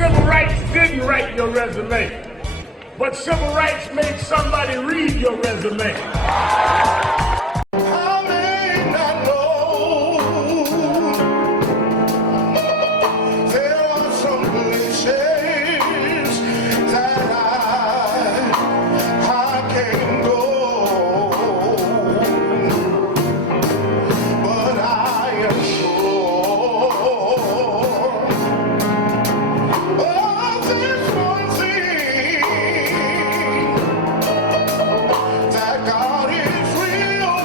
Civil rights didn't write your resume, but civil rights made somebody read your resume. I may not know there are some places that I can't go, but I am sure of this one thing, that God is real,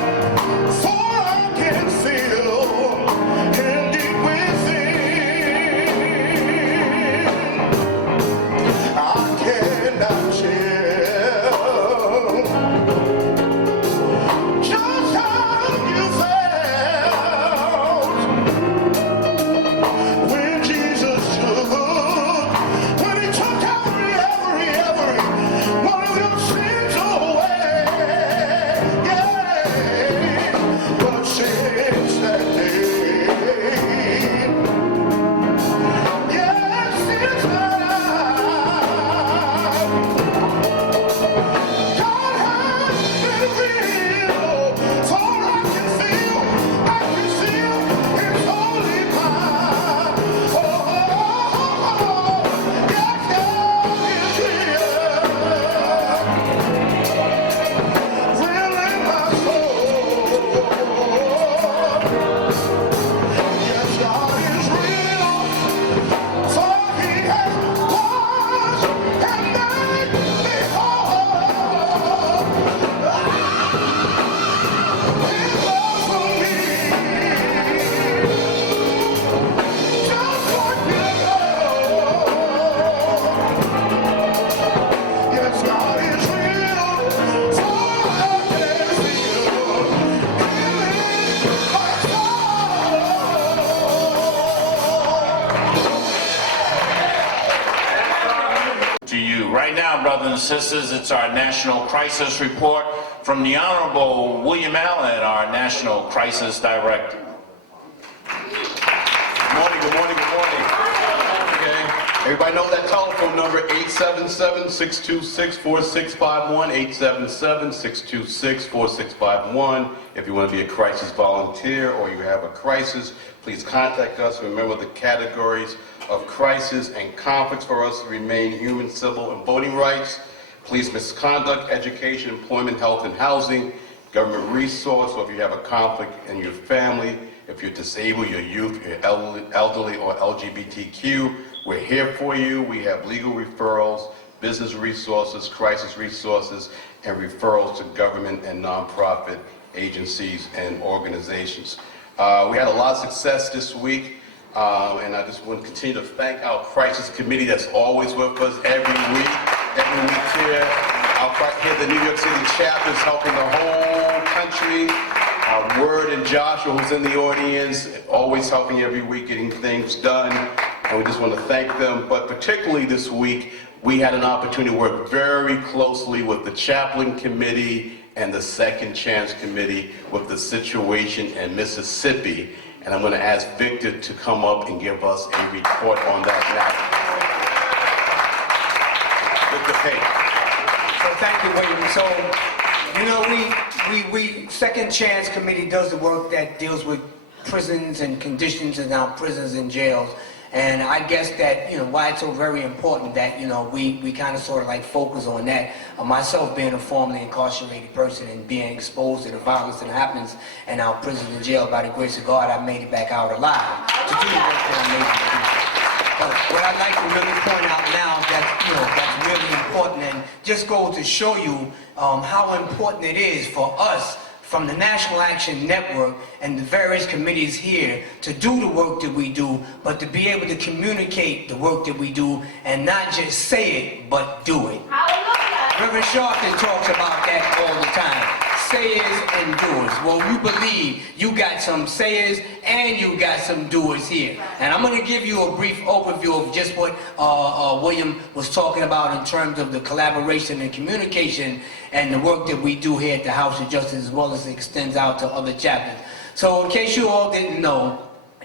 for I can feel Him deep within. I cannot tell just how you felt when Jesus took, when He took every one of your sins away. Yeah, but since that day, yes, since that God has been real, for I can feel His holy power. Oh, yes, God is real, real in my soul. Yes, God is real, for He has washed and made me whole. His love for me, just like you know. Yes, God is real, for I can feel Him in my soul. To you. Right now, brothers and sisters, it's our National Crisis Report from the Honorable William Allen, our National Crisis Director. Good morning, good morning, good morning. Okay. Everybody know that telephone number, 877-626-4651, 877-626-4651. If you want to be a crisis volunteer or you have a crisis, please contact us. Remember the categories of crisis and conflicts for us to remain human, civil, and voting rights, police misconduct, education, employment, health, and housing, government resource, or if you have a conflict in your family, if you're disabled, your youth, your elderly, or LGBTQ, we're here for you. We have legal referrals, business resources, crisis resources, and referrals to government and nonprofit agencies and organizations. We had a lot of success this week, and I just want to continue to thank our crisis committee that's always with us every week here. Here the New York City chapter is helping the whole country. Word and Joshua, who's in the audience, always helping every week getting things done. And we just want to thank them. But particularly this week, we had an opportunity to work very closely with the Chaplain Committee and the Second Chance Committee with the situation in Mississippi. And I'm going to ask Victor to come up and give us a report on that matter. Victor Payne. So thank you, William. So, we Second Chance Committee does the work that deals with prisons and conditions in our prisons and jails. And I guess that, why it's so very important that, we kind of sort of like focus on that. Myself being a formerly incarcerated person and being exposed to the violence that happens in our prisons and jail, by the grace of God, I made it back out alive to do the work that I made it to do. But what I'd like to really point out now that's really important and just goes to show you how important it is for us from the National Action Network and the various committees here to do the work that we do, but to be able to communicate the work that we do and not just say it, but do it. Reverend Sharpton talks about that all the time. Sayers and doers. Well, you believe you got some sayers and you got some doers here. And I'm going to give you a brief overview of just what William was talking about in terms of the collaboration and communication and the work that we do here at the House of Justice, as well as it extends out to other chapters. So in case you all didn't know,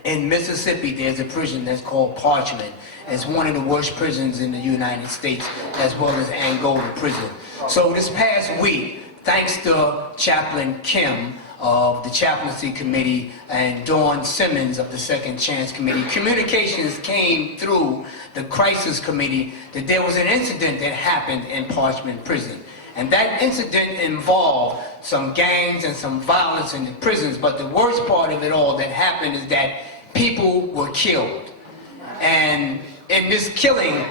In Mississippi, there's a prison that's called Parchment. It's one of the worst prisons in the United States, as well as Angola prison. So this past week, thanks to Chaplain Kim of the Chaplaincy Committee and Dawn Simmons of the Second Chance Committee, communications came through the Crisis Committee that there was an incident that happened in Parchment Prison. And that incident involved some gangs and some violence in the prisons, but the worst part of it all that happened is that people were killed. And in this killing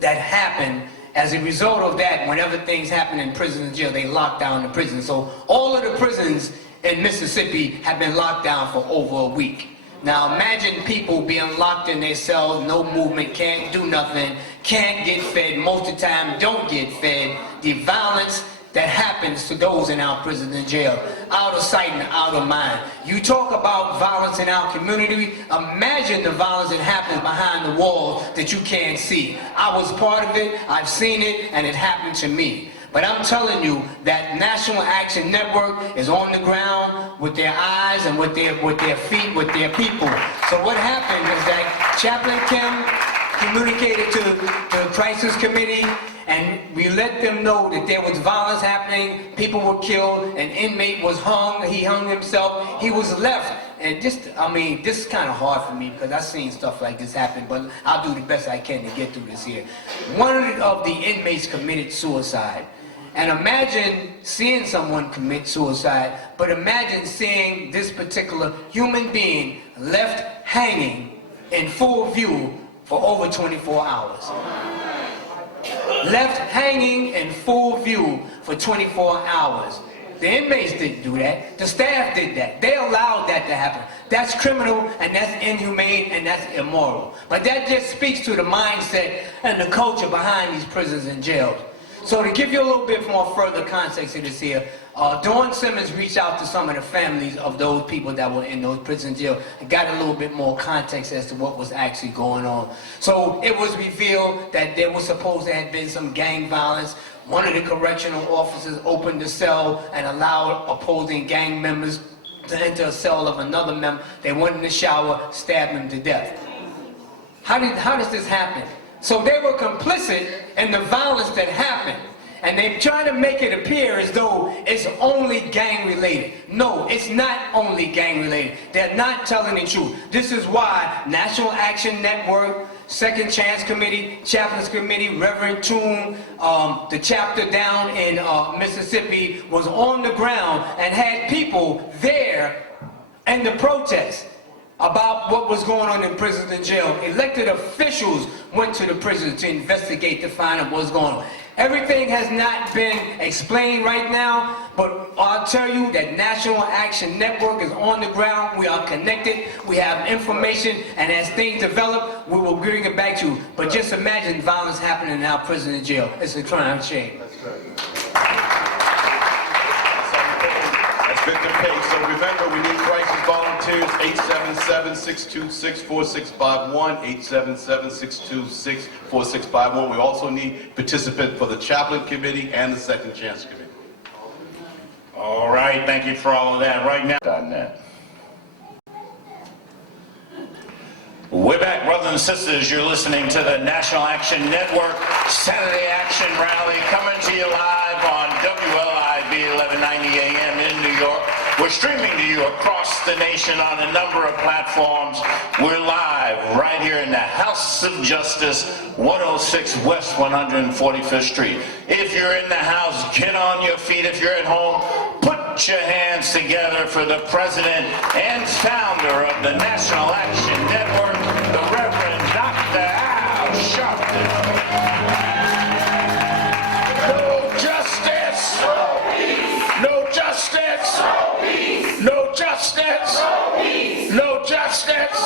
that happened, as a result of that, whenever things happen in prison and jail, they lock down the prison. So all of the prisons in Mississippi have been locked down for over a week. Now imagine people being locked in their cells, no movement, can't do nothing, can't get fed, most of the time don't get fed. The violence that happens to those in our prison and jail, out of sight and out of mind. You talk about violence in our community, imagine the violence that happens behind the walls that you can't see. I was part of it, I've seen it, and it happened to me. But I'm telling you that National Action Network is on the ground with their eyes and with their feet, with their people. So what happened is that Chaplain Kim communicated to the Crisis Committee, and we let them know that there was violence happening, people were killed, an inmate was hung, he hung himself, he was left. And this is kind of hard for me because I've seen stuff like this happen, but I'll do the best I can to get through this here. One of the inmates committed suicide. And imagine seeing someone commit suicide, but imagine seeing this particular human being left hanging in full view for over 24 hours. Left hanging in full view for 24 hours. The inmates didn't do that. The staff did that. They allowed that to happen. That's criminal, and that's inhumane, and that's immoral. But that just speaks to the mindset and the culture behind these prisons and jails. So to give you a little bit more further context to this here, Dawn Simmons reached out to some of the families of those people that were in those prison jails and got a little bit more context as to what was actually going on. So it was revealed that there was supposed to have been some gang violence. One of the correctional officers opened the cell and allowed opposing gang members to enter a cell of another member. They went in the shower, stabbed him to death. How does this happen? So they were complicit in the violence that happened. And they're trying to make it appear as though it's only gang related. No, it's not only gang related. They're not telling the truth. This is why National Action Network, Second Chance Committee, Chaplains Committee, Reverend Toon, the chapter down in Mississippi was on the ground and had people there in the protest about what was going on in prisons and jail. Elected officials went to the prisons to investigate to find out what was going on. Everything has not been explained right now, but I'll tell you that National Action Network is on the ground. We are connected. We have information, and as things develop, we will bring it back to you. But just imagine violence happening in our prison and jail. It's a crime shame. Victor Pace. So remember, we need crisis volunteers, 877-626-4651, 877-626-4651. We also need participants for the Chaplain Committee and the Second Chance Committee. All right, thank you for all of that. Right now, .net. We're back, brothers and sisters. You're listening to the National Action Network Saturday Action Rally, coming to you live on WLIV 1190 AM in New York. We're streaming to you across the nation on a number of platforms. We're live right here in the House of Justice, 106 West 145th Street. If you're in the house, get on your feet. If you're at home, put your hands together for the president and founder of the National Action Network, the Reverend Dr. Al Sharpton. No justice. No justice. No justice. No justice.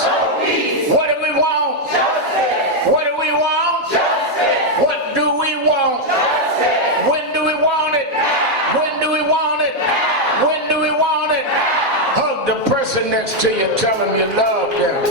What do we want? What do we want? What do we want? When do we want it? When do we want it? When do we want it? Hug the person next to you, tell them you love them.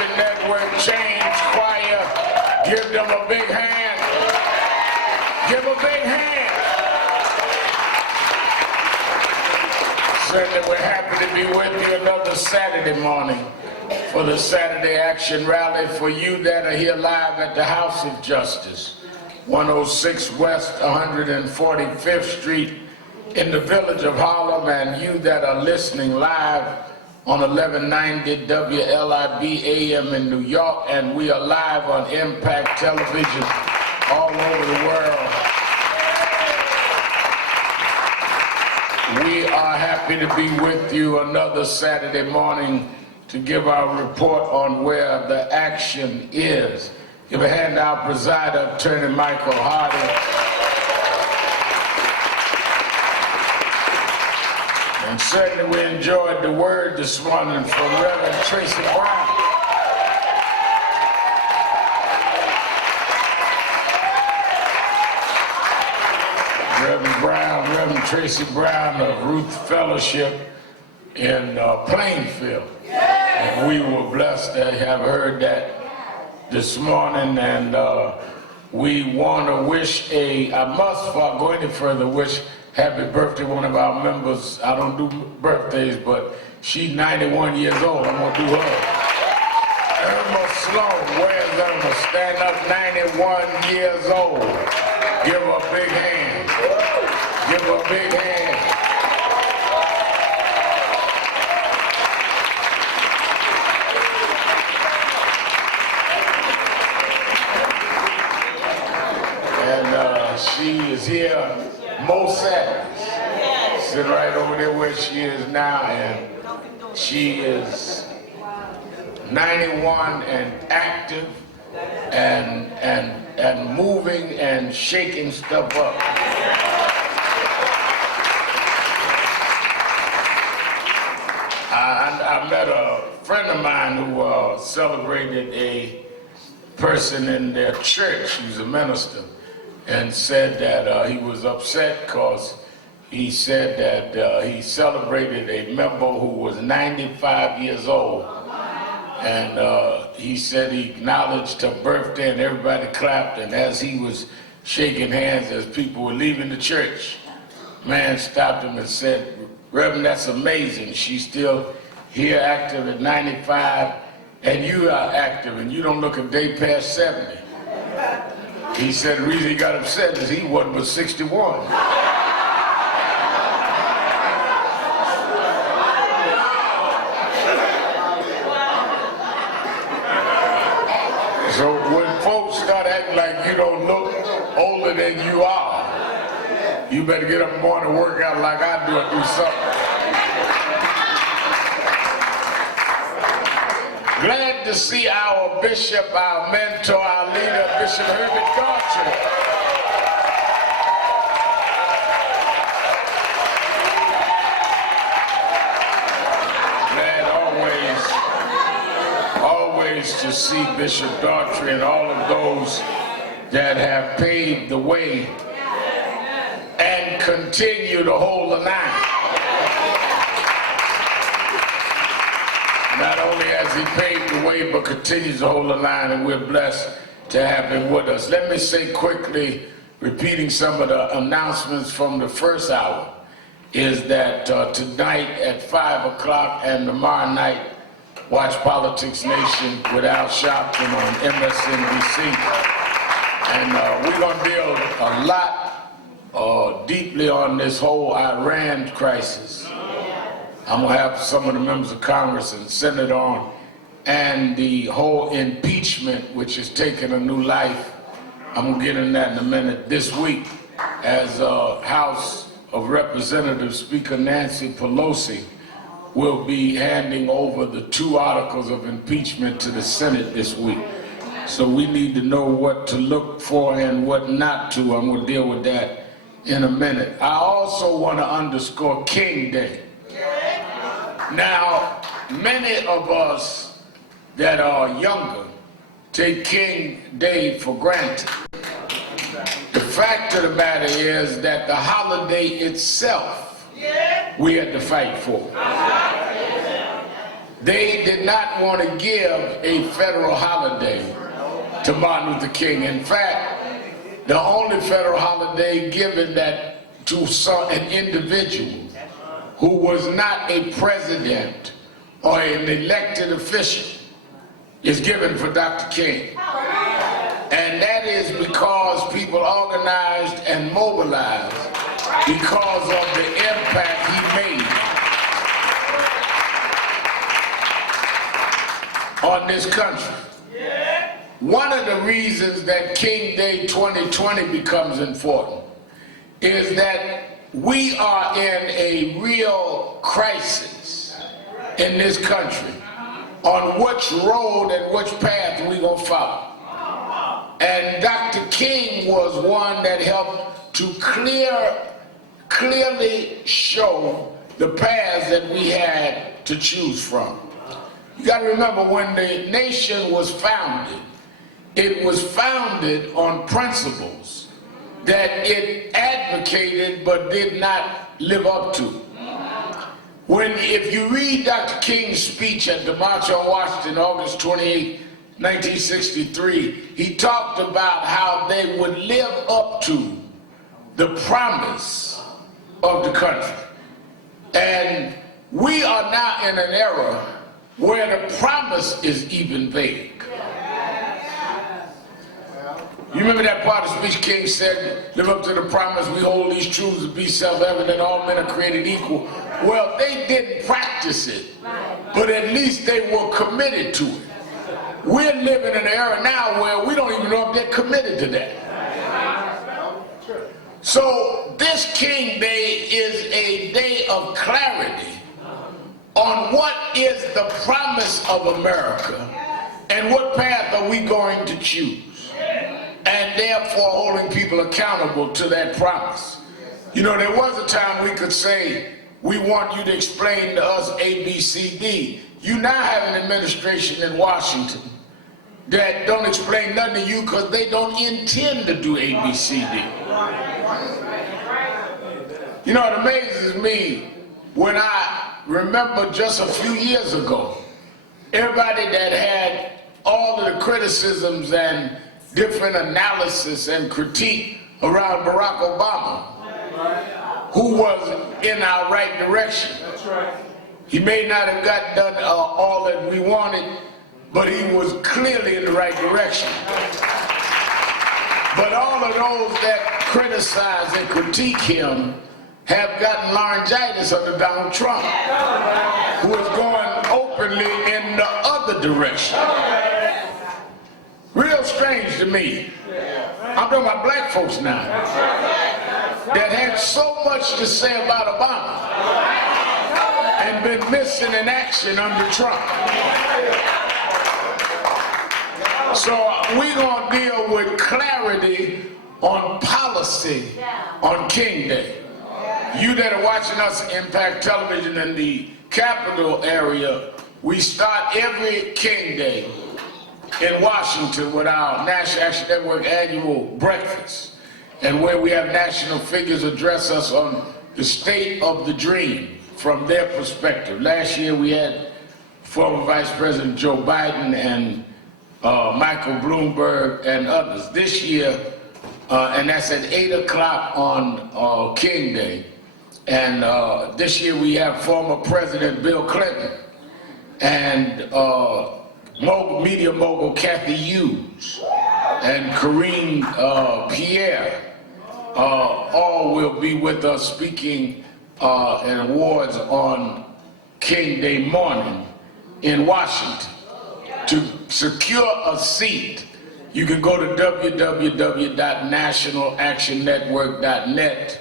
Action Network Change Choir. Give them a big hand. Give a big hand. Certainly we're happy to be with you another Saturday morning for the Saturday Action Rally. For you that are here live at the House of Justice, 106 West 145th Street in the village of Harlem, and you that are listening live on 1190 WLIB AM in New York, and we are live on Impact Television all over the world. We are happy to be with you another Saturday morning to give our report on where the action is. Give a hand to our presider, Attorney Michael Hardy. And certainly we enjoyed the word this morning from Reverend Tracy Brown. Reverend Tracy Brown of Ruth Fellowship in Plainfield. And we were blessed to have heard that this morning, and we want to wish I must, before I go any further, wish happy birthday one of our members. I don't do birthdays, but she's 91 years old. I'm going to do her. Irma Sloan. Where's Irma? Stand up, 91 years old. Give her a big hand. Give her a big hand. And she is here. Most Adams, sitting right over there where she is now, and she is 91 and active and moving and shaking stuff up. I met a friend of mine who celebrated a person in their church. He's a minister. And said that he was upset because he said that he celebrated a member who was 95 years old. And he said he acknowledged her birthday and everybody clapped, and as he was shaking hands as people were leaving the church, man stopped him and said, "Reverend, that's amazing. She's still here active at 95, and you are active, and you don't look a day past 70. He said the reason he got upset is he wasn't but 61. So when folks start acting like you don't look older than you are, you better get up in the morning and work out like I do and do something. Glad to see our bishop, our mentor, our leader, Bishop Herbert Gartrey. Glad always to see Bishop Gartrey and all of those that have paved the way and continue to hold the line. Not only has he paved the way, but continues to hold the line, and we're blessed to have him with us. Let me say quickly, repeating some of the announcements from the first hour, is that tonight at 5 o'clock and tomorrow night, watch Politics Nation with Al Sharpton on MSNBC. And we're going to deal a lot deeply on this whole Iran crisis. I'm going to have some of the members of Congress and Senate on, and the whole impeachment, which is taking a new life. I'm going to get in that in a minute. This week, as House of Representatives Speaker Nancy Pelosi will be handing over the 2 articles of impeachment to the Senate this week. So we need to know what to look for and what not to. I'm going to deal with that in a minute. I also want to underscore King Day. Now, many of us that are younger take King Day for granted. The fact of the matter is that the holiday itself, we had to fight for. they did not want to give a federal holiday to Martin Luther King. In fact, the only federal holiday given that to an individual who was not a president or an elected official is given for Dr. King. And that is because people organized and mobilized because of the impact he made on this country. One of the reasons that King Day 2020 becomes important is that we are in a real crisis in this country on which road and which path we gonna follow. And Dr. King was one that helped to clearly show the paths that we had to choose from. You got to remember, when the nation was founded, it was founded on principles that it advocated but did not live up to. If you read Dr. King's speech at the March on Washington, August 28, 1963, he talked about how they would live up to the promise of the country. And we are now in an era where the promise is even vague. You remember that part of the speech King said, live up to the promise, we hold these truths to be self-evident, all men are created equal. Well, they didn't practice it, but at least they were committed to it. We're living in an era now where we don't even know if they're committed to that. So this King Day is a day of clarity on what is the promise of America and what path are we going to choose, and therefore holding people accountable to that promise. You know, there was a time we could say, we want you to explain to us A, B, C, D. You now have an administration in Washington that don't explain nothing to you because they don't intend to do A, B, C, D. You know, it amazes me when I remember just a few years ago, everybody that had all of the criticisms and different analysis and critique around Barack Obama, who was in our right direction. He may not have got done all that we wanted, but he was clearly in the right direction. But all of those that criticize and critique him have gotten laryngitis under Donald Trump, who is going openly in the other direction. Real strange to me. I'm talking about black folks now that had so much to say about Obama and been missing in action under Trump. So we're going to deal with clarity on policy on King Day. You that are watching us Impact Television in the capital area, we start every King Day in Washington with our National Action Network annual breakfast, and where we have national figures address us on the state of the dream from their perspective. Last year we had former Vice President Joe Biden and Michael Bloomberg and others. This year, and that's at 8 o'clock on King Day, and this year we have former President Bill Clinton and media mogul Kathy Hughes and Corinne Pierre, all will be with us speaking in awards on King Day morning in Washington. To secure a seat, you can go to www.nationalactionnetwork.net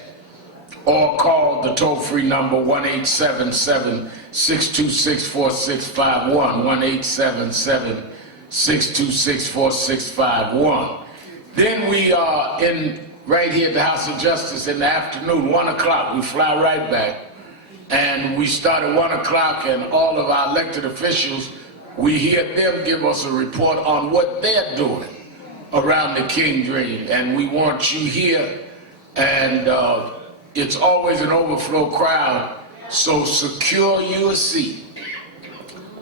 or call the toll-free number 1-877-626-4651, 1-877-626-4651. Then we are right here at the House of Justice in the afternoon, 1 o'clock. We fly right back, and we start at 1 o'clock, and all of our elected officials, we hear them give us a report on what they're doing around the King Dream, and we want you here, and it's always an overflow crowd, so secure you a seat.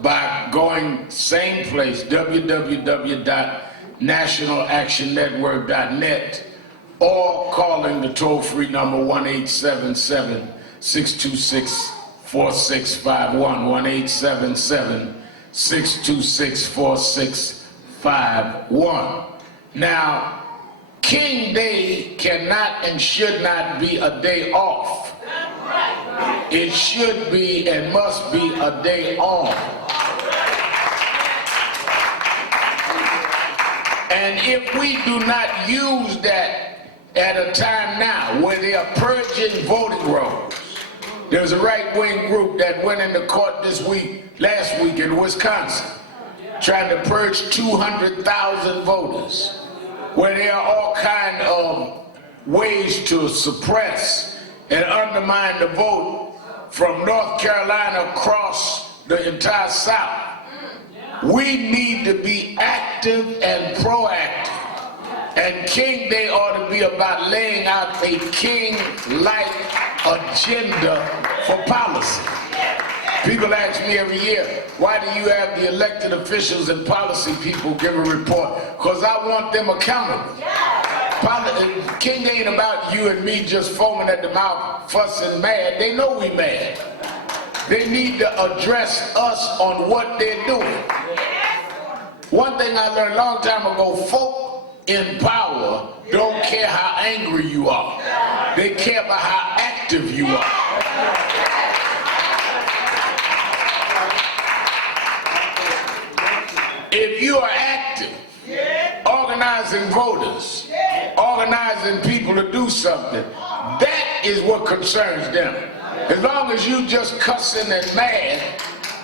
by going same place, www.nationalactionnetwork.net, or calling the toll-free number 1-877-626-4651, 1-877-626-4651. Now, King Day cannot and should not be a day off. It should be and must be a day on. And if we do not use that at a time now where they are purging voting rolls, there's a right-wing group that went into court last week in Wisconsin, trying to purge 200,000 voters, where there are all kinds of ways to suppress and undermine the vote from North Carolina across the entire South. We need to be active and proactive. And King Day ought to be about laying out a king-like agenda for policy. People ask me every year, why do you have the elected officials and policy people give a report? Because I want them accountable. King Day ain't about you and me just foaming at the mouth, fussing mad. They know we mad. They need to address us on what they're doing. One thing I learned a long time ago, folk in power don't care how angry you are. They care about how active you are. If you are active, organizing voters, organizing people to do something, that is what concerns them. As long as you just cussing and mad,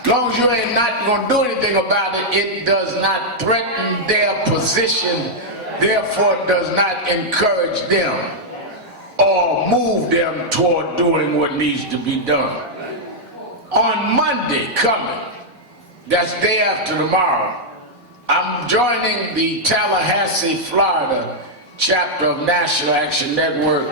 as long as you ain't not going to do anything about it, it does not threaten their position, therefore it does not encourage them or move them toward doing what needs to be done. On Monday coming, that's day after tomorrow, I'm joining the Tallahassee, Florida chapter of National Action Network.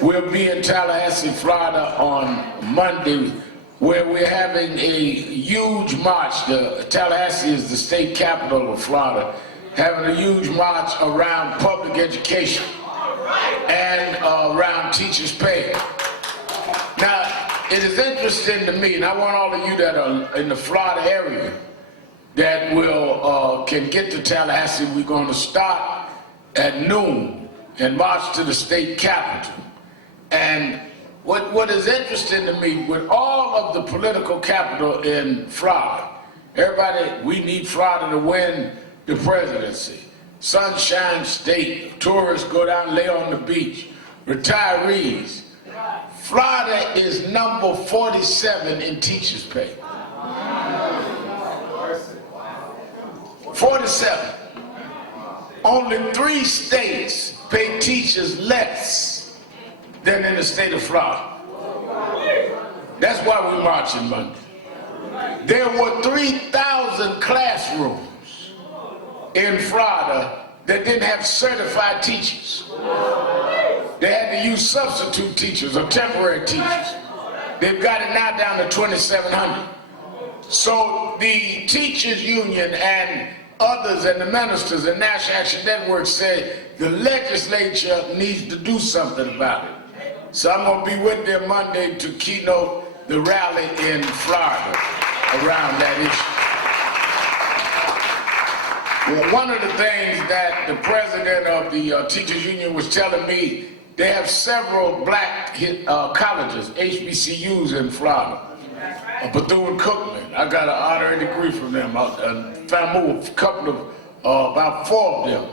We'll be in Tallahassee, Florida on Monday, where we're having a huge march. Tallahassee is the state capital of Florida, having a huge march around public education and around teachers' pay. Now, it is interesting to me, and I want all of you that are in the Florida area that can get to Tallahassee. We're going to start at noon and march to the state capitol. And what is interesting to me, with all of the political capital in Florida, everybody, we need Florida to win the presidency. Sunshine State, tourists go down, lay on the beach, retirees. Florida is number 47 in teachers' pay. 47. Only 3 states pay teachers less than in the state of Florida. That's why we're marching Monday. There were 3,000 classrooms in Florida that didn't have certified teachers. They had to use substitute teachers or temporary teachers. They've got it now down to 2,700. So the teachers union and others and the ministers and National Action Network say the legislature needs to do something about it. So I'm going to be with them Monday to keynote the rally in Florida around that issue. Well, one of the things that the president of the teachers union was telling me, they have several black colleges, HBCUs in Florida. Bethune-Cookman, I got an honorary degree from them. I found a couple of, about 4 of them.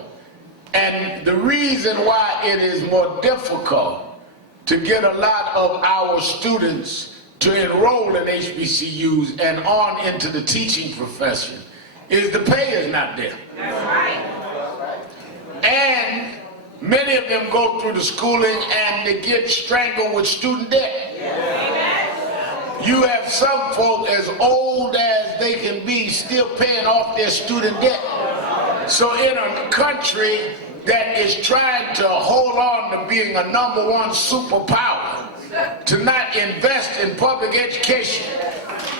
And the reason why it is more difficult to get a lot of our students to enroll in HBCUs and on into the teaching profession is the pay is not there. That's right. And many of them go through the schooling and they get strangled with student debt. You have some folk as old as they can be still paying off their student debt. So in a country that is trying to hold on to being a #1 superpower, to not invest in public education,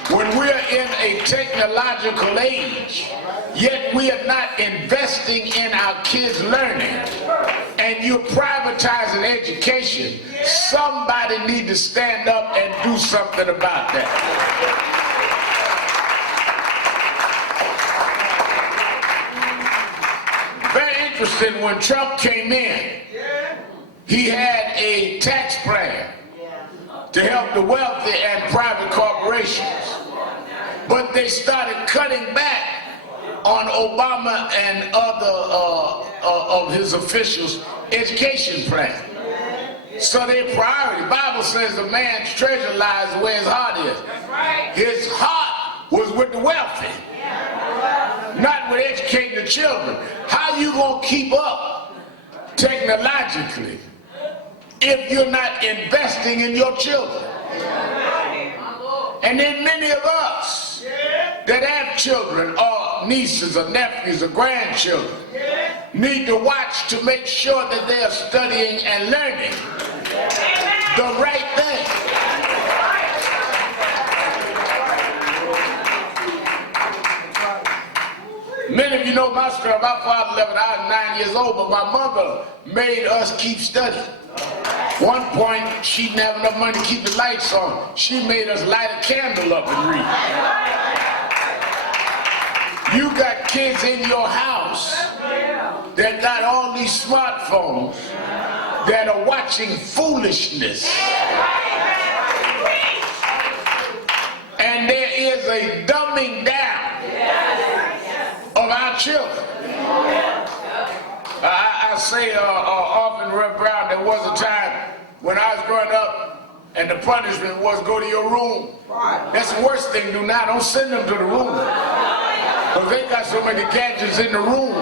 when we're in a technological age, yet we are not investing in our kids' learning, and you're privatizing education, somebody need to stand up and do something about that. Very interesting, when Trump came in, he had a tax plan to help the wealthy and private corporations. But they started cutting back on Obama and other of his officials' education plan. So their priority, the Bible says a man's treasure lies where his heart is. His heart was with the wealthy, not with educating the children. How you gonna keep up technologically if you're not investing in your children? And then many of us that have children or nieces or nephews or grandchildren need to watch to make sure that they are studying and learning the right thing. Many of you know my story. My father left when I was 9 years old, but my mother made us keep studying. One point, she didn't have enough money to keep the lights on. She made us light a candle up and read. You got kids in your house that got all these smartphones that are watching foolishness. And there is a dumbing down of our children. I say often, Reverend Brown, there was a time when I was growing up and the punishment was go to your room. That's the worst thing to do now. Don't send them to the room, because they got so many gadgets in the room.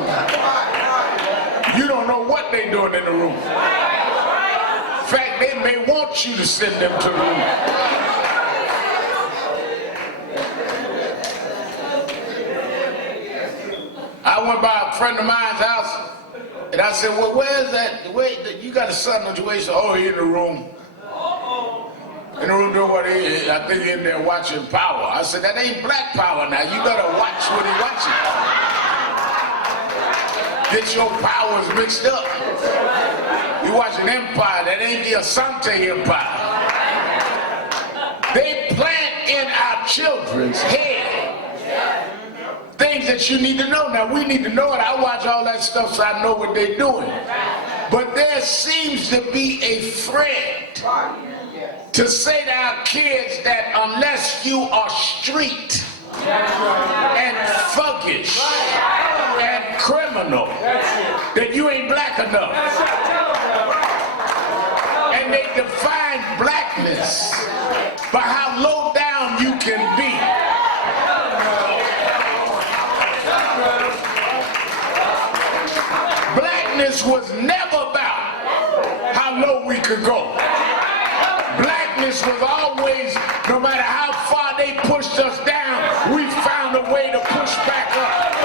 You don't know what they're doing in the room. In fact, they may want you to send them to the room. I went by a friend of mine's house, and I said, well, where's that? Wait, you got a son on your way? So, oh, he in the room. In the room doing what he is. I think he in there watching Power. I said, that ain't black power now. You better watch what he watching. Get your powers mixed up. You watching Empire. That ain't the Asante Empire. They plant in our children's head things that you need to know. Now, we need to know it. I watch all that stuff so I know what they're doing. But there seems to be a threat to say to our kids that unless you are street and thuggish and criminal, that you ain't black enough. And they define blackness by how low down you can be. Blackness was never about how low we could go. Blackness was always, no matter how far they pushed us down, we found a way to push back up.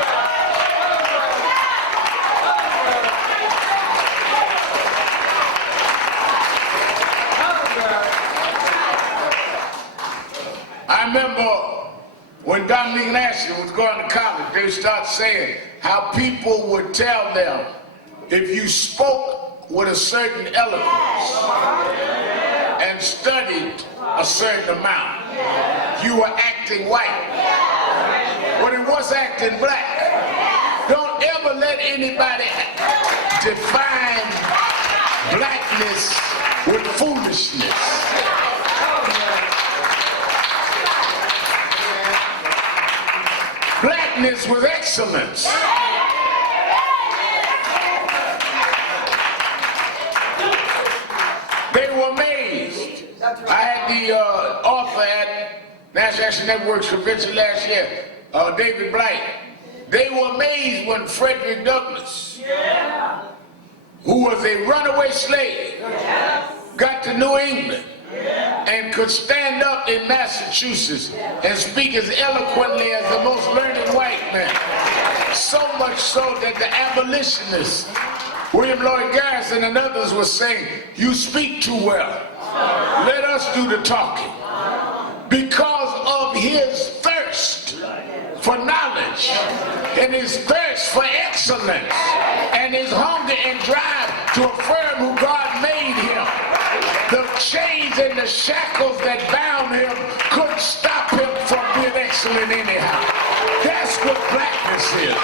I remember when Dominique Nash was going to college, they started saying how people would tell them, if you spoke with a certain eloquence and studied a certain amount, you were acting white. But it was acting black. Don't ever let anybody define blackness with foolishness. Blackness was excellence. They were amazed. I had the author at National Action Network's convention last year, David Blight. They were amazed when Frederick Douglass, who was a runaway slave, got to New England and could stand up in Massachusetts and speak as eloquently as the most learned white man. So much so that the abolitionists, William Lloyd Garrison and others, were saying, you speak too well. Let us do the talking. Because of his thirst for knowledge and his thirst for excellence and his hunger and drive to affirm who God made him. The chains and the shackles that bound him couldn't stop him from being excellent anyhow. That's what blackness is.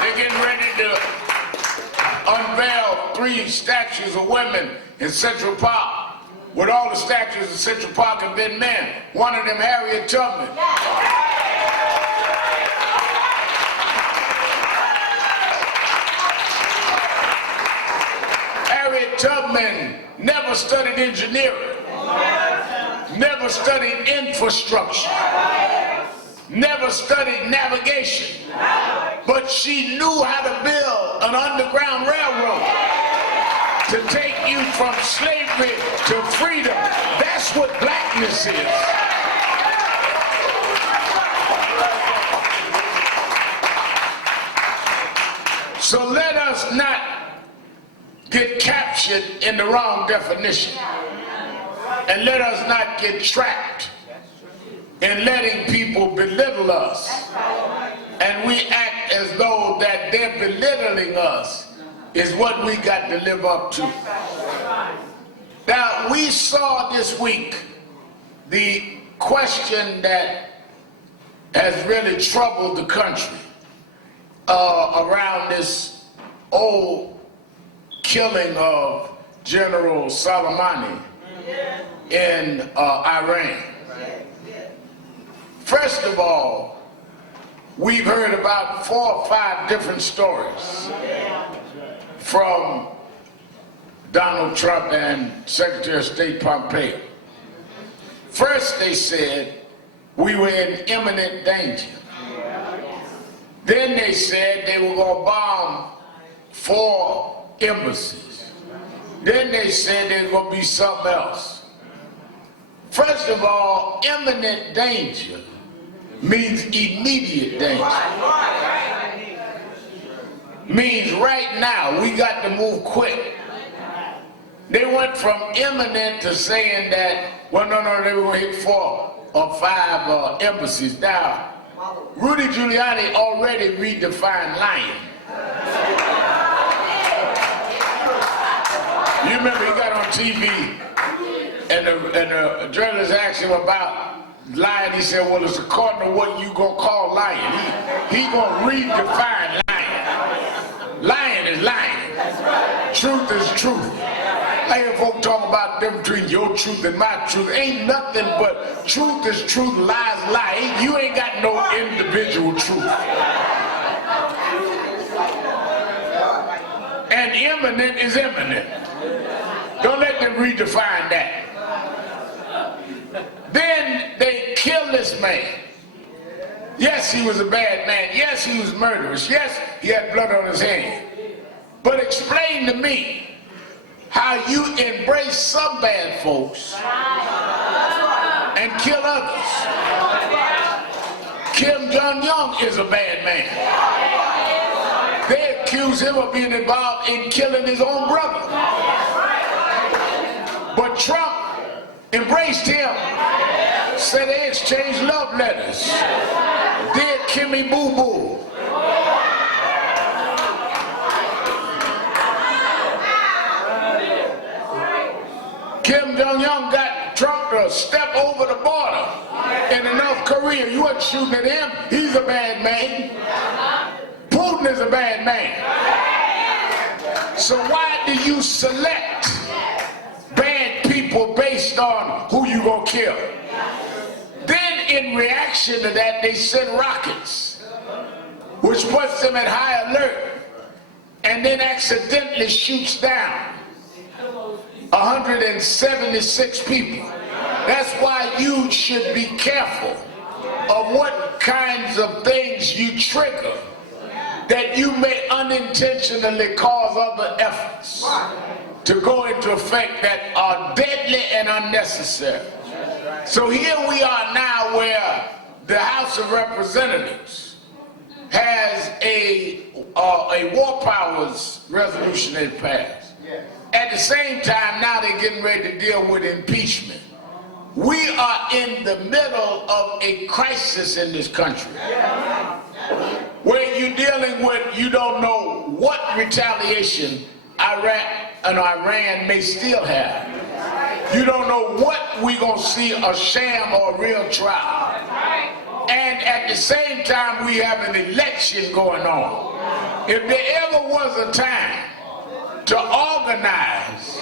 They're getting ready to unveil 3 statues of women in Central Park. With all the statues in Central Park have been men. One of them, Harriet Tubman. Harriet Tubman never studied engineering, never studied infrastructure, never studied navigation, but she knew how to build an underground railroad to take you from slavery to freedom. That's what blackness is. So let us not get captured in the wrong definition. And let us not get trapped in letting people belittle us. And we act as though that they're belittling us is what we got to live up to. Now, we saw this week the question that has really troubled the country around this old killing of General Soleimani in Iran. First of all, we've heard about 4 or 5 different stories from Donald Trump and Secretary of State Pompeo. First, they said we were in imminent danger. Then they said they were going to bomb 4 embassies. Then they said there was going to be something else. First of all, imminent danger means immediate danger. Means right now, we got to move quick. They went from imminent to saying that, well, no, they were going to hit 4 or 5 embassies. Now, Rudy Giuliani already redefined lying. You remember he got on TV and the journalist asked him about lying. He said, well, it's according to what you gonna call lying. He gonna redefine lying. Lying is lying. Truth is truth. I hear folk talk about the difference between your truth and my truth. Ain't nothing but truth is truth, lies lie. You ain't got no individual truth. And imminent is imminent. Don't let them redefine that. Then they killed this man. Yes, he was a bad man. Yes, he was murderous. Yes, he had blood on his hand. But explain to me how you embrace some bad folks and kill others. Kim Jong-un is a bad man. They accuse him of being involved in killing his own brother. But Trump embraced him, said they exchanged love letters. Dear Kimmy Boo Boo. Kim Jong-un got Trump to step over the border into North Korea. You wasn't shooting at him. He's a bad man. Putin is a bad man. So why do you select bad people based on who you gonna kill? Then in reaction to that, they send rockets, which puts them at high alert, and then accidentally shoots down 176 people. That's why you should be careful of what kinds of things you trigger that you may unintentionally cause other efforts to go into effect that are deadly and unnecessary. So here we are now where the House of Representatives has a war powers resolution they passed. At the same time, now they're getting ready to deal with impeachment. We are in the middle of a crisis in this country, where you're dealing with, you don't know what retaliation Iraq and Iran may still have. You don't know what we're going to see, a sham or a real trial. And at the same time, we have an election going on. If there ever was a time to organize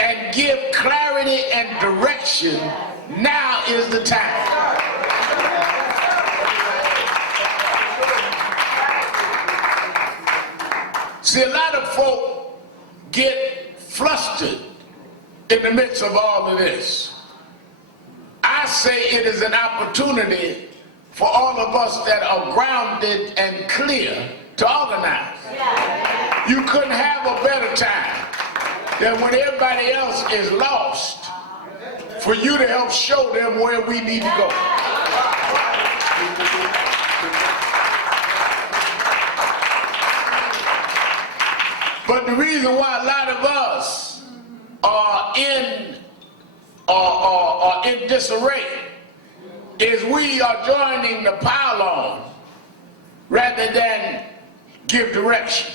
and give clarity and direction, now is the time. See, a lot of folk get flustered in the midst of all of this. I say it is an opportunity for all of us that are grounded and clear to organize. You couldn't have a better time than when everybody else is lost for you to help show them where we need to go. But the reason why a lot of us are in disarray is we are joining the pile-on rather than give direction.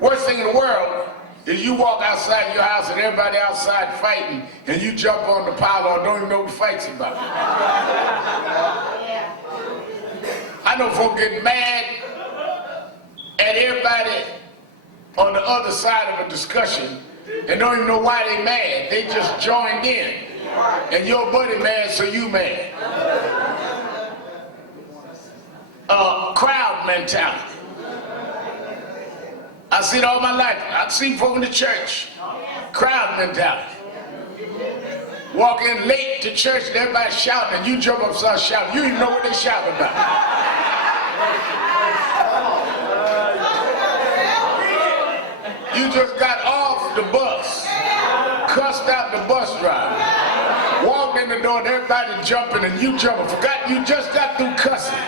Worst thing in the world is you walk outside your house and everybody outside fighting and you jump on the pile-on, don't even know what the fight's about. I know folk getting mad at everybody on the other side of a discussion and don't even know why they mad. They just joined in. And your buddy mad, so you mad. Crowd mentality. I see it all my life. I've seen folk in the church. Crowd mentality. Walk in late to church and everybody shouting and you jump up and start shouting. You even know what they're shouting about. You just got off the bus, cussed out the bus driver, walked in the door and everybody jumping and you jumping. Forgot you just got through cussing.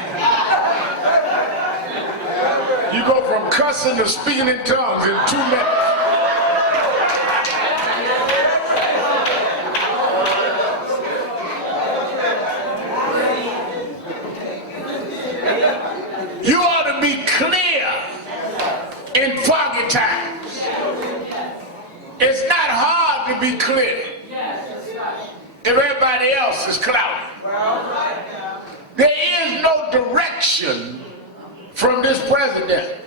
You go from cussing to speaking in tongues in 2 minutes. You ought to be clear in foggy times. It's not hard to be clear if everybody else is cloudy. There is no direction from this president.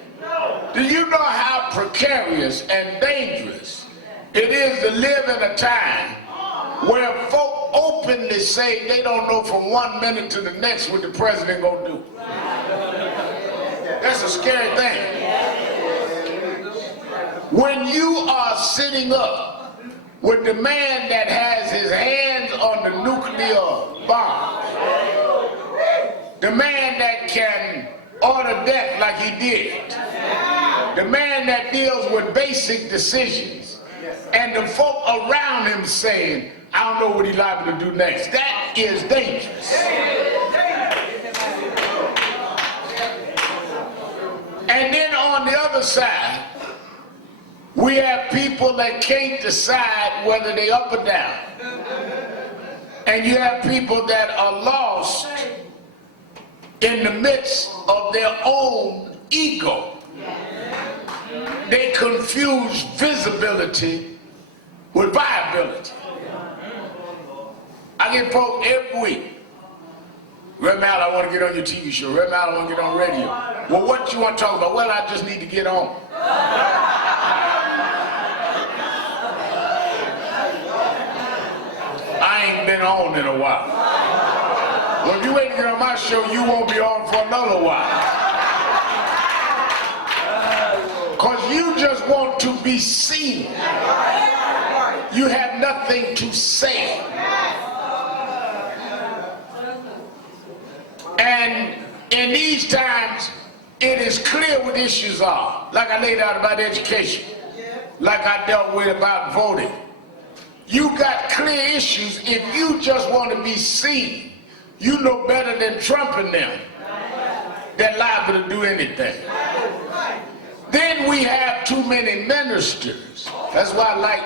Do you know how precarious and dangerous it is to live in a time where folk openly say they don't know from 1 minute to the next what the president gonna do? That's a scary thing. When you are sitting up with the man that has his hands on the nuclear bomb, the man that can order death like he did, the man that deals with basic decisions, and the folk around him saying, I don't know what he's liable to do next. That is dangerous. And then on the other side, we have people that can't decide whether they up or down. And you have people that are lost in the midst of their own ego. They confuse visibility with viability. I get folk every week. Rev Mal, I want to get on your TV show. Rev Mal, I want to get on radio. Well, what you want to talk about? Well, I just need to get on. I ain't been on in a while. Well, if you wait to get on my show, you won't be on for another while. Because you just want to be seen. You have nothing to say. And in these times, it is clear what issues are. Like I laid out about education. Like I dealt with about voting. You got clear issues. If you just want to be seen, you know better than Trump and them. They're liable to do anything. Then we have too many ministers That's why I like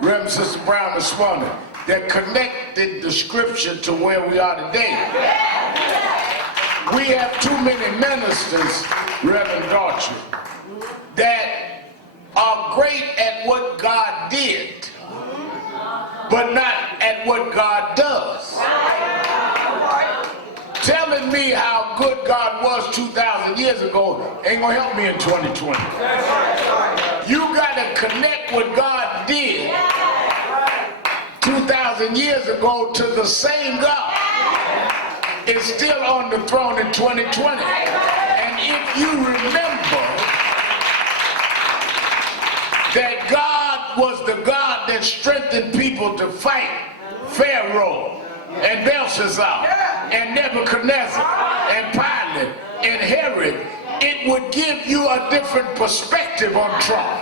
Reverend Sister Brown this morning, that connected the scripture to where we are today. We have too many ministers, Reverend Daughtry, that are great at what God did, but not at what God does. Telling me how good God was 2,000 years ago ain't gonna help me in 2020. You gotta connect what God did 2,000 years ago to the same God is still on the throne in 2020. And if you remember that God was the God that strengthened people to fight Pharaoh and Belshazzar and Nebuchadnezzar and Pilate and Herod, it would give you a different perspective on Trump.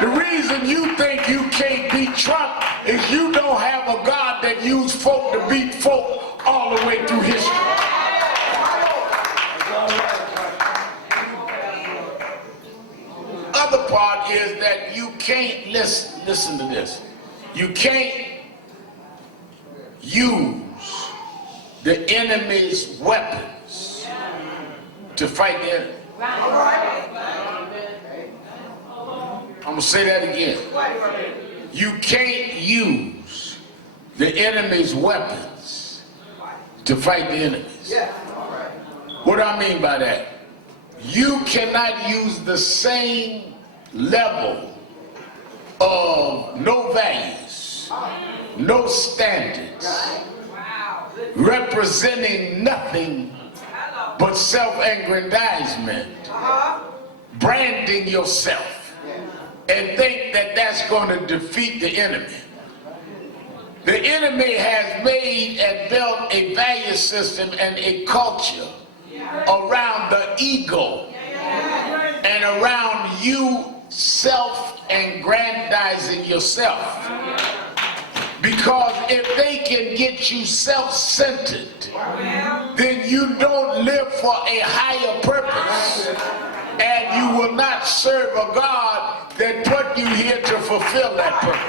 The reason you think you can't beat Trump is you don't have a God that used folk to beat folk all the way through history. Other part is that you can't, listen to this, you can't use the enemy's weapons to fight the enemy. I'm going to say that again. You can't use the enemy's weapons to fight the enemies. What do I mean by that? You cannot use the same level of no values, no standards, representing nothing but self-aggrandizement, branding yourself, and think that that's going to defeat the enemy. The enemy has made and built a value system and a culture around the ego and around you self-aggrandizing yourself. Because if they can get you self-centered, then you don't live for a higher purpose, and you will not serve a God that put you here to fulfill that purpose.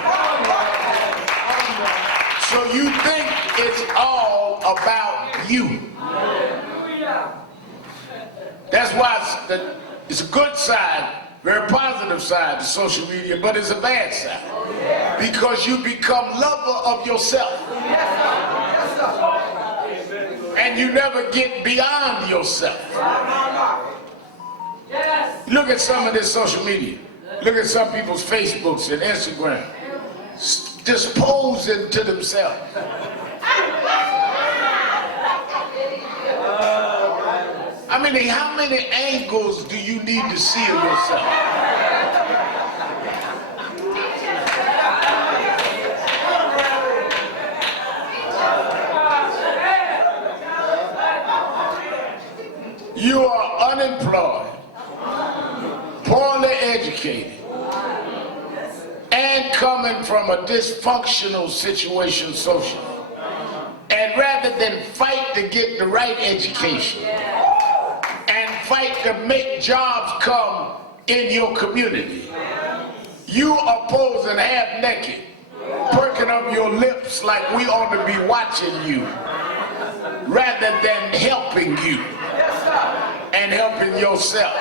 So you think it's all about you. That's why it's a good side, very positive side to social media, but it's a bad side. Because you become lover of yourself. And you never get beyond yourself. Look at some of this social media. Look at some people's Facebooks and Instagram. Just posing to themselves. I mean, how many angles do you need to see of yourself? You are unemployed, poorly educated, and coming from a dysfunctional situation socially. And rather than fight to get the right education and fight to make jobs come in your community, you are posing half naked, perking up your lips like we ought to be watching you, rather than helping you and helping yourself.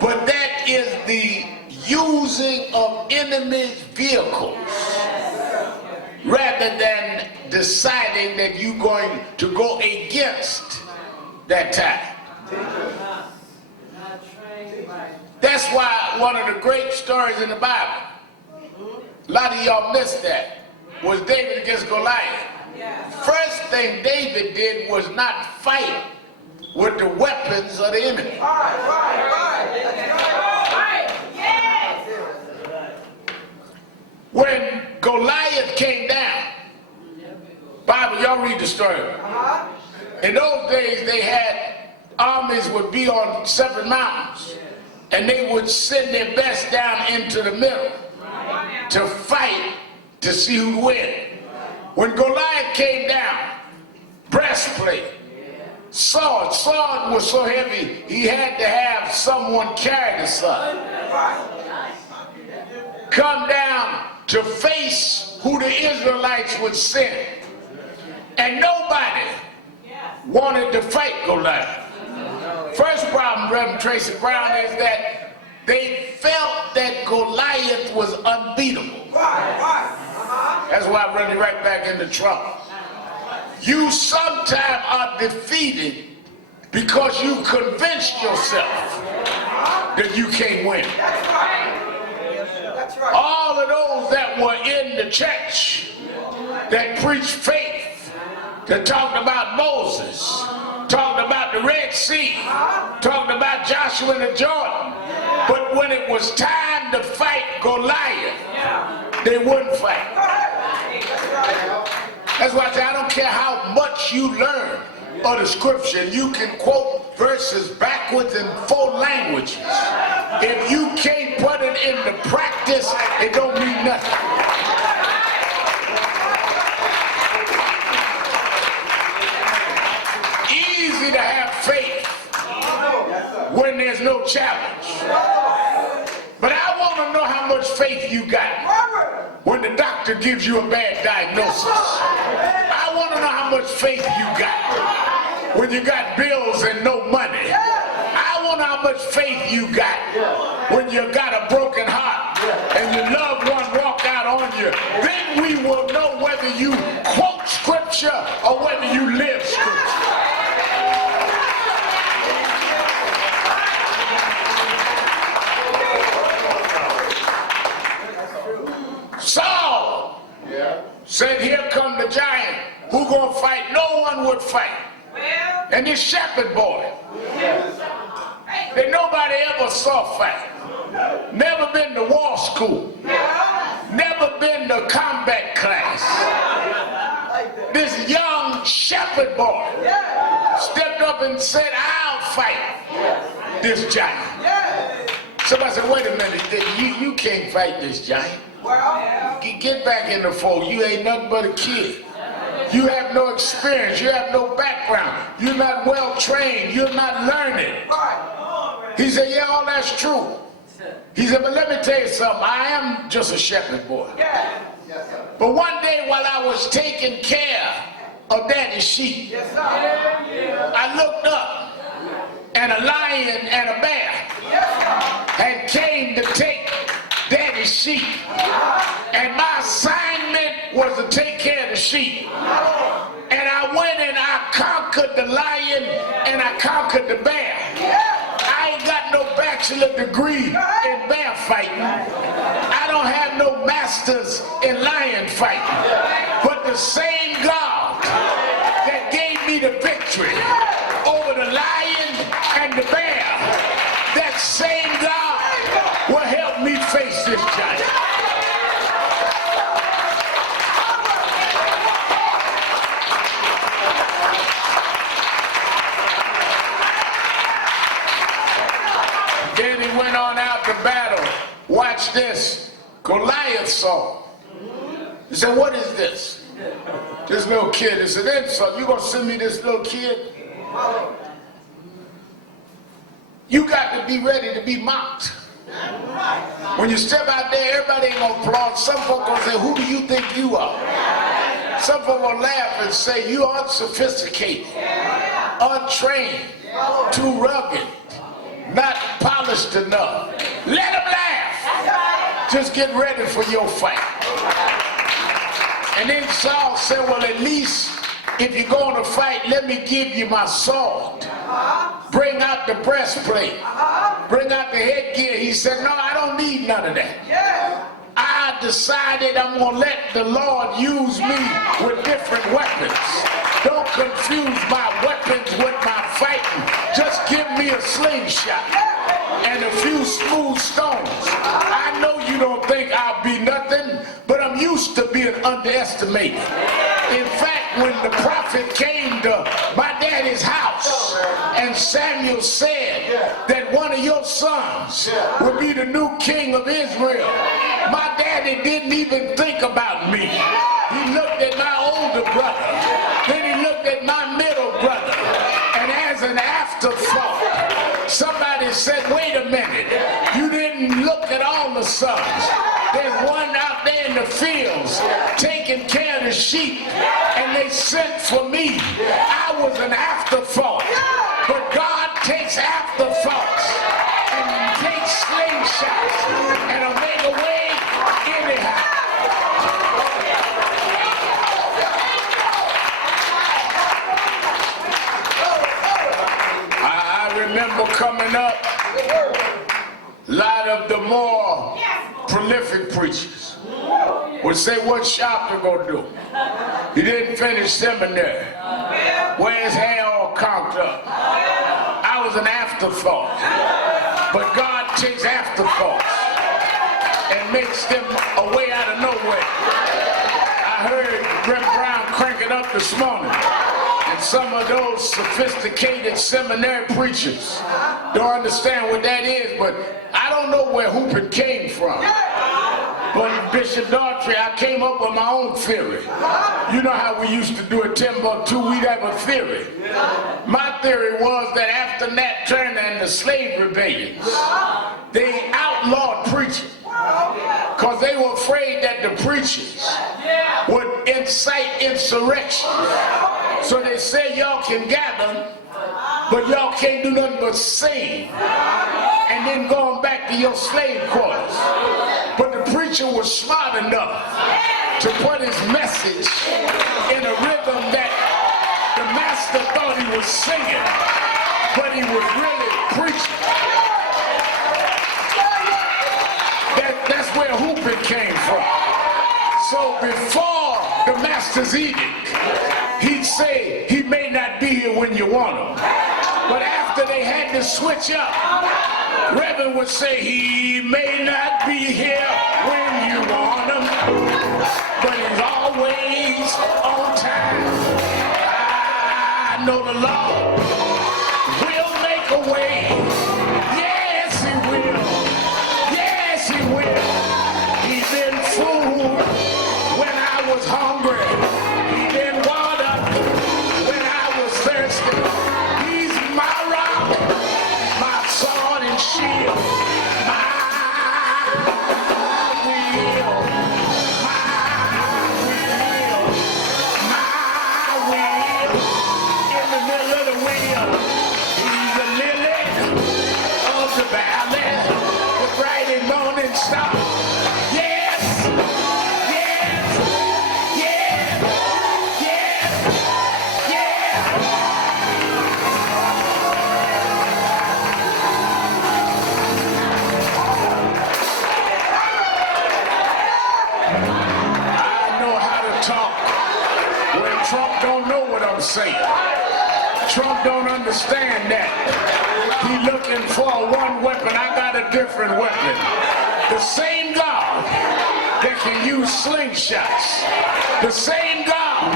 But that is the using of enemy's vehicles, rather than deciding that you're going to go against that time. That's why one of the great stories in the Bible, a lot of y'all missed that, was David against Goliath. First thing David did was not fight with the weapons of the enemy. When Goliath came down, Bible, y'all read the story. In those days, they had armies would be on separate mountains, and they would send their best down into the middle to fight to see who'd win. When Goliath came down, breastplate, sword was so heavy, he had to have someone carry the sword. come down to face who the Israelites would send. And nobody wanted to fight Goliath. First problem, Reverend Tracy Brown, is that they felt that Goliath was unbeatable. That's why I run you right back into trouble. You sometimes are defeated because you convinced yourself that you can't win. All of those that were in the church that preached faith, that talked about Moses, talked about the Red Sea, talked about Joshua and the Jordan, but when it was time to fight Goliath, they wouldn't fight. That's why I say I don't care how much you learn of the scripture. You can quote verses backwards in 4 languages. If you can't put it into practice, it don't mean nothing. Easy to have faith when there's no challenge. But I want to know how much faith you got when the doctor gives you a bad diagnosis. I want to know how much faith you got when you got bills and no money. I want to know how much faith you got when you got a broken heart and your loved one walked out on you. Then we will know whether you quote scripture or whether you live scripture. Saul said, here come the giant. Who gonna fight? No one would fight. And this shepherd boy that nobody ever saw fight, never been to war school, never been to combat class. This young shepherd boy stepped up and said, I'll fight this giant. Somebody said, wait a minute, you can't fight this giant. Get back in the fold. You ain't nothing but a kid. You have no experience. You have no background. You're not well trained. You're not learning. He said, yeah, all that's true. He said, but let me tell you something. I am just a shepherd boy. But one day while I was taking care of daddy's sheep, I looked up and a lion and a bear had came to take daddy's sheep. And my assignment was to take care of the sheep. And I went and I conquered the lion and I conquered the bear. I ain't got no bachelor degree in bear fighting. I don't have no masters in lion fighting. But the same God that gave me the victory over the lion and the bear, that same God will help me face this giant. Then he went on out to battle. Watch this. Goliath saw. He said, what is this? This little kid. He said, insult. You gonna send me this little kid? You got to be ready to be mocked. When you step out there, everybody ain't gonna applaud. Some folk gonna say, who do you think you are? Some folk gonna laugh and say, you aren't sophisticated, untrained, too rugged, not polished enough. Let them laugh. Just get ready for your fight. And then Saul said, well, at least if you're going to fight, let me give you my sword. Bring out the breastplate. Bring out the headgear. He said, no, I don't need none of that. I decided I'm going to let the Lord use me with different weapons. Don't confuse my weapons with my fighting. Just give me a slingshot and a few smooth stones. I know you don't think I'll be nothing, but I'm used to being underestimated. In fact, when the prophet came to my daddy's house and Samuel said that one of your sons would be the new king of Israel, my daddy didn't even think about me. He looked at my older brother, then he looked at my middle brother, and as an afterthought, somebody said, wait a minute, you didn't look at all the sons. There the fields, taking care of the sheep, and they sent for me. I was an afterthought. But God takes afterthoughts and takes slingshots and will make a way anyhow. I remember coming up, a lot of the more prolific preachers would say, what's Sharpton gonna do? He didn't finish seminary. Wear his hair all conked up. I was an afterthought. But God takes afterthoughts and makes them a way out of nowhere. I heard Brent Brown cranking up this morning. And some of those sophisticated seminary preachers don't understand what that is, but I don't know where hooping came from. But Bishop Daughtry, I came up with my own theory. You know how we used to do it, Timbuktu, we'd have a theory. My theory was that after Nat Turner and the slave rebellions, they outlawed preaching because they were afraid that the preachers would incite insurrection. So they said, y'all can gather, but y'all can't do nothing but sing. And then going back to your slave quarters. But the preacher was smart enough to put his message in a rhythm that the master thought he was singing, but he was really preaching. That's where hooping came from. So before the master's edict, he'd say, he may not be here when you want him. But after they had to switch up, Reverend would say, he may not be here when you want him, but he's always on time. I know the Lord will make a way. Yes, he will. Yes, he will. He's been food when I was hungry. He's been water when I was thirsty. He's my rock, my sword and shield, my will, in the middle of the wheel. He's the lily of the valley, the bright and morning star. Yes, yes, yes, yes, yes. I know how to talk when Trump don't know what I'm saying. Trump don't understand that. He looking for one weapon. I got a different weapon. The same God that can use slingshots. The same God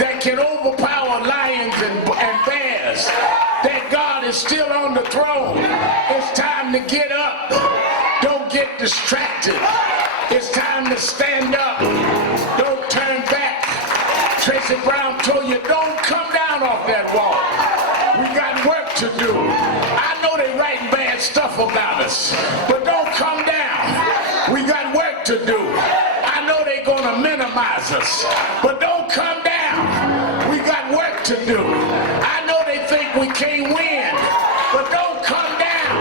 that can overpower lions and bears. That God is still on the throne. It's time to get up. Don't get distracted. It's time to stand up. Don't turn back. Tracy Brown told you, don't come down off that wall. We got work to do. I know they writing bad stuff about us, but don't come down. We got work to do. I know they're gonna minimize us, but don't come down. We got work to do. I know they think we can't win, but don't come down.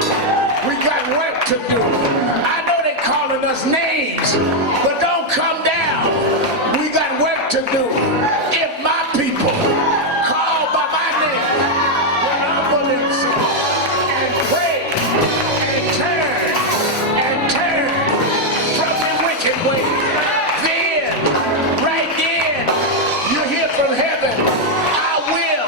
We got work to do. I know they calling us names, but don't come down. We got work to do. If my people call by my name, will humble themselves and pray and turn from the wicked way, then, right then, you hear from heaven, I will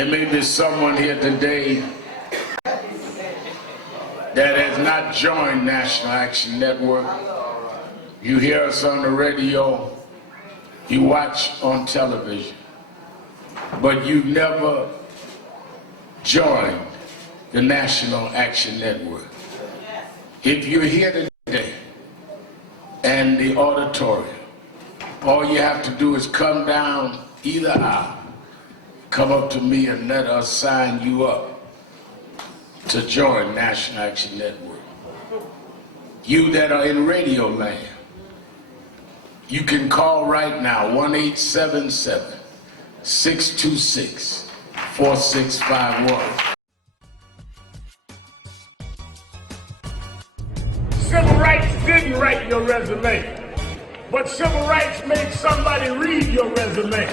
There may be someone here today that has not joined National Action Network. You hear us on the radio, you watch on television, but you've never joined the National Action Network. If you're here today and the auditorium, all you have to do is come down either aisle, come up to me and let us sign you up to join National Action Network. You that are in radio land, you can call right now, 1-877-626-4651. Civil rights didn't write your resume, but civil rights made somebody read your resume.